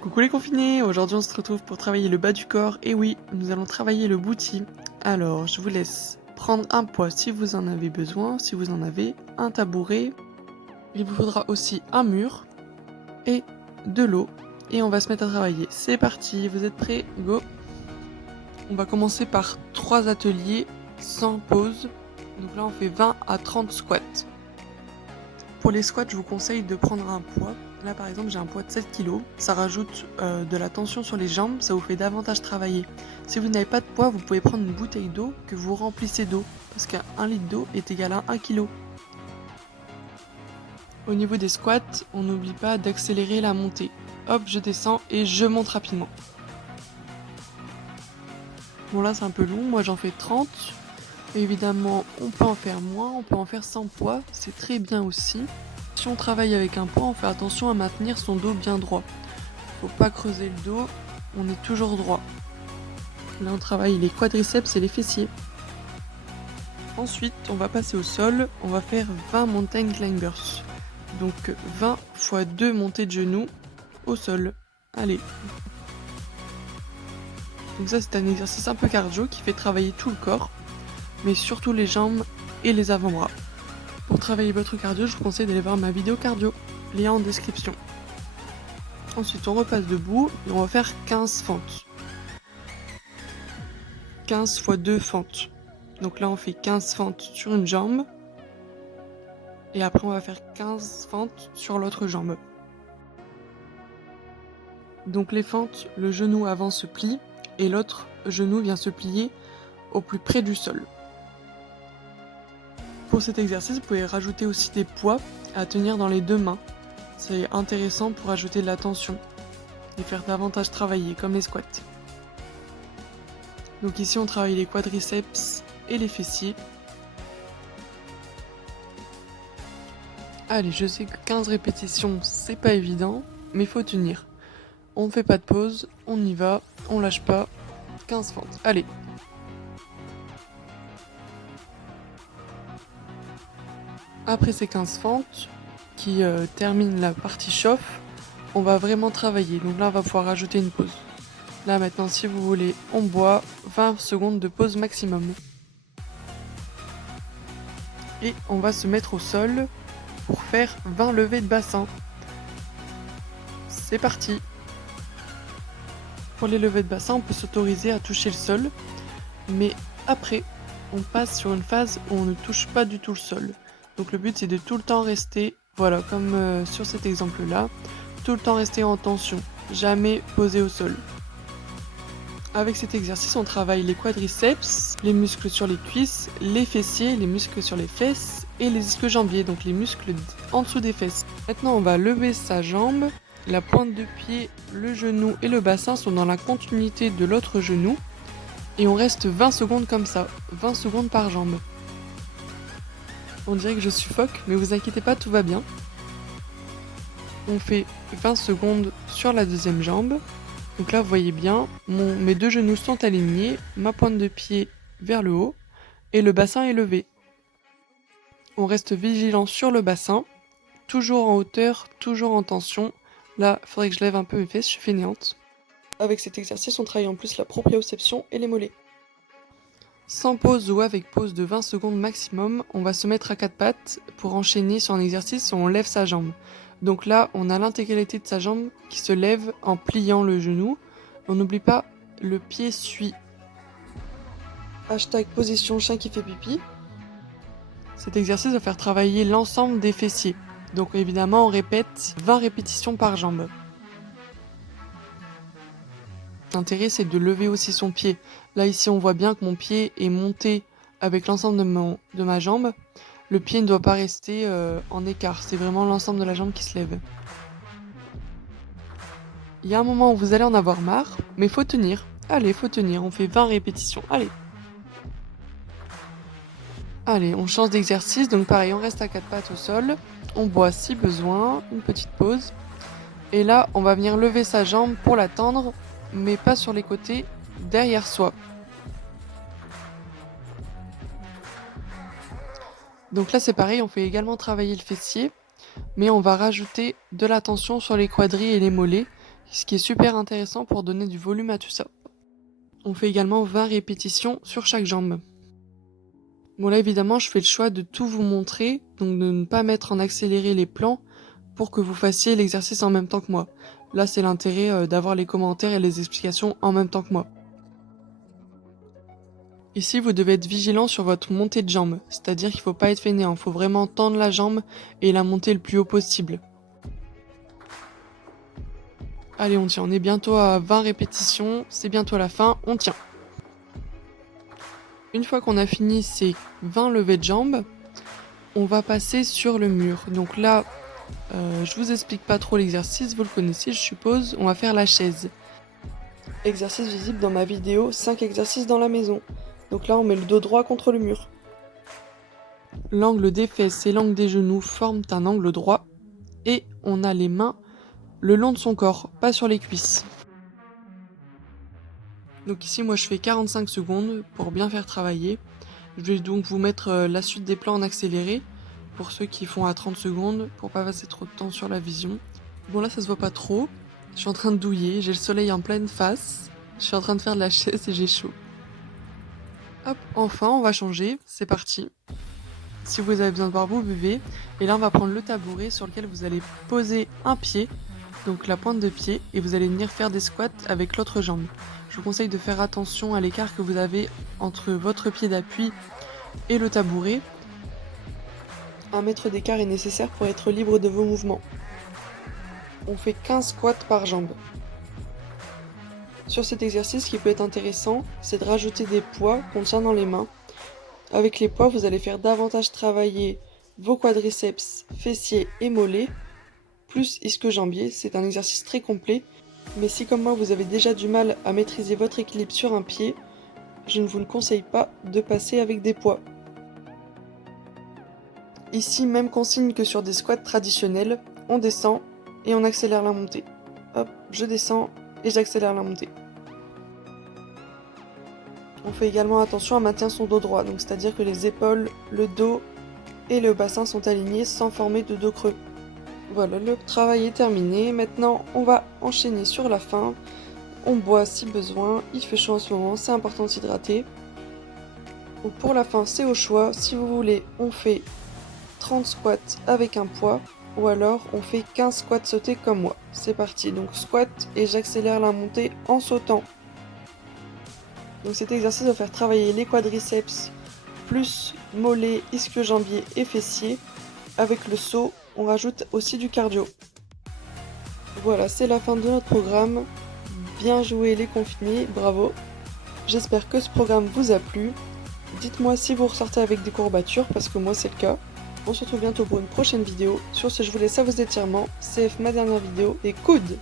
Coucou les confinés, aujourd'hui on se retrouve pour travailler le bas du corps, et oui, nous allons travailler le booty. Alors, je vous laisse prendre un poids si vous en avez besoin, si vous en avez, un tabouret. Il vous faudra aussi un mur et de l'eau, et on va se mettre à travailler. C'est parti, vous êtes prêts? Go! On va commencer par 3 ateliers sans pause, donc là on fait 20 à 30 squats. Pour les squats, je vous conseille de prendre un poids. Là par exemple j'ai un poids de 7 kg, ça rajoute de la tension sur les jambes, ça vous fait davantage travailler. Si vous n'avez pas de poids, vous pouvez prendre une bouteille d'eau que vous remplissez d'eau, parce qu'un litre d'eau est égal à 1 kg. Au niveau des squats, on n'oublie pas d'accélérer la montée. Hop, je descends et je monte rapidement. Bon là c'est un peu long, moi j'en fais 30. Évidemment on peut en faire moins, on peut en faire sans poids, c'est très bien aussi. Si on travaille avec un poids, on fait attention à maintenir son dos bien droit. Faut pas creuser le dos, on est toujours droit. Là on travaille les quadriceps et les fessiers. Ensuite on va passer au sol, on va faire 20 mountain climbers. Donc 20 x 2 montées de genoux au sol. Allez. Donc ça c'est un exercice un peu cardio qui fait travailler tout le corps, mais surtout les jambes et les avant-bras. Pour travailler votre cardio, je vous conseille d'aller voir ma vidéo cardio, lien en description. Ensuite, on repasse debout et on va faire 15 fentes. 15 x 2 fentes. Donc là, on fait 15 fentes sur une jambe. Et après, on va faire 15 fentes sur l'autre jambe. Donc les fentes, le genou avant se plie et l'autre genou vient se plier au plus près du sol. Pour cet exercice, vous pouvez rajouter aussi des poids à tenir dans les deux mains. C'est intéressant pour ajouter de la tension et faire davantage travailler, comme les squats. Donc ici, on travaille les quadriceps et les fessiers. Allez, je sais que 15 répétitions, c'est pas évident, mais faut tenir. On ne fait pas de pause, on y va, on lâche pas. 15 fentes, allez. Après ces 15 fentes, qui terminent la partie chauffe, on va vraiment travailler. Donc là, on va pouvoir rajouter une pause. Là maintenant, si vous voulez, on boit 20 secondes de pause maximum. Et on va se mettre au sol pour faire 20 levées de bassin. C'est parti! Pour les levées de bassin, on peut s'autoriser à toucher le sol, mais après, on passe sur une phase où on ne touche pas du tout le sol. Donc le but c'est de tout le temps rester, voilà, comme sur cet exemple-là, tout le temps rester en tension, jamais posé au sol. Avec cet exercice, on travaille les quadriceps, les muscles sur les cuisses, les fessiers, les muscles sur les fesses et les ischio-jambiers, donc les muscles en dessous des fesses. Maintenant, on va lever sa jambe, la pointe de pied, le genou et le bassin sont dans la continuité de l'autre genou et on reste 20 secondes comme ça, 20 secondes par jambe. On dirait que je suffoque, mais vous inquiétez pas, tout va bien. On fait 20 secondes sur la deuxième jambe. Donc là, vous voyez bien, mes deux genoux sont alignés, ma pointe de pied vers le haut, et le bassin est levé. On reste vigilant sur le bassin, toujours en hauteur, toujours en tension. Là, il faudrait que je lève un peu mes fesses, je suis fainéante. Avec cet exercice, on travaille en plus la proprioception et les mollets. Sans pause ou avec pause de 20 secondes maximum, on va se mettre à quatre pattes pour enchaîner sur un exercice où on lève sa jambe. Donc là, on a l'intégralité de sa jambe qui se lève en pliant le genou. On n'oublie pas, le pied suit. Hashtag position chien qui fait pipi. Cet exercice va faire travailler l'ensemble des fessiers. Donc évidemment, on répète 20 répétitions par jambe. L'intérêt, c'est de lever aussi son pied. Là, ici, on voit bien que mon pied est monté avec l'ensemble de ma jambe. Le pied ne doit pas rester en écart. C'est vraiment l'ensemble de la jambe qui se lève. Il y a un moment où vous allez en avoir marre, mais faut tenir. Allez, faut tenir. On fait 20 répétitions. Allez. Allez, on change d'exercice. Donc pareil, on reste à quatre pattes au sol. On boit si besoin. Une petite pause. Et là, on va venir lever sa jambe pour la tendre, mais pas sur les côtés, derrière soi. Donc là c'est pareil, on fait également travailler le fessier, mais on va rajouter de la tension sur les quadris et les mollets, ce qui est super intéressant pour donner du volume à tout ça. On fait également 20 répétitions sur chaque jambe. Bon là évidemment je fais le choix de tout vous montrer, donc de ne pas mettre en accéléré les plans pour que vous fassiez l'exercice en même temps que moi. Là c'est l'intérêt d'avoir les commentaires et les explications en même temps que moi. Ici vous devez être vigilant sur votre montée de jambe, c'est-à-dire qu'il ne faut pas être fainéant, il faut vraiment tendre la jambe et la monter le plus haut possible. Allez on tient, on est bientôt à 20 répétitions, c'est bientôt la fin, on tient. Une fois qu'on a fini ces 20 levées de jambes, on va passer sur le mur. Donc là, je vous explique pas trop l'exercice, vous le connaissez je suppose, on va faire la chaise. Exercice visible dans ma vidéo, 5 exercices dans la maison. Donc là on met le dos droit contre le mur. L'angle des fesses et l'angle des genoux forment un angle droit et on a les mains le long de son corps, pas sur les cuisses. Donc ici moi je fais 45 secondes pour bien faire travailler. Je vais donc vous mettre la suite des plans en accéléré pour ceux qui font à 30 secondes pour pas passer trop de temps sur la vision. Bon là ça se voit pas trop, je suis en train de douiller, j'ai le soleil en pleine face, je suis en train de faire de la chaise et j'ai chaud. Hop, enfin on va changer, c'est parti. Si vous avez besoin de boire, vous buvez. Et là on va prendre le tabouret sur lequel vous allez poser un pied, donc la pointe de pied, et vous allez venir faire des squats avec l'autre jambe. Je vous conseille de faire attention à l'écart que vous avez entre votre pied d'appui et le tabouret. 1 mètre d'écart est nécessaire pour être libre de vos mouvements. On fait 15 squats par jambe. Sur cet exercice, ce qui peut être intéressant, c'est de rajouter des poids qu'on tient dans les mains. Avec les poids, vous allez faire davantage travailler vos quadriceps, fessiers et mollets, plus ischio-jambier. C'est un exercice très complet. Mais si comme moi vous avez déjà du mal à maîtriser votre équilibre sur un pied, je ne vous le conseille pas de passer avec des poids. Ici, même consigne que sur des squats traditionnels, on descend et on accélère la montée. Hop, je descends et j'accélère la montée. On fait également attention à maintenir son dos droit, donc c'est-à-dire que les épaules, le dos et le bassin sont alignés sans former de dos creux. Voilà, le travail est terminé. Maintenant, on va enchaîner sur la fin. On boit si besoin. Il fait chaud en ce moment, c'est important de s'hydrater. Donc pour la fin, c'est au choix. Si vous voulez, on fait 30 squats avec un poids. Ou alors, on fait 15 squats sautés comme moi. C'est parti. Donc squat et j'accélère la montée en sautant. Donc cet exercice va faire travailler les quadriceps, plus mollets, ischio-jambier et fessiers. Avec le saut, on rajoute aussi du cardio. Voilà, c'est la fin de notre programme. Bien joué les confinés, bravo. J'espère que ce programme vous a plu. Dites-moi si vous ressortez avec des courbatures, parce que moi c'est le cas. On se retrouve bientôt pour une prochaine vidéo. Sur ce, je vous laisse à vos étirements. CF ma dernière vidéo et coude!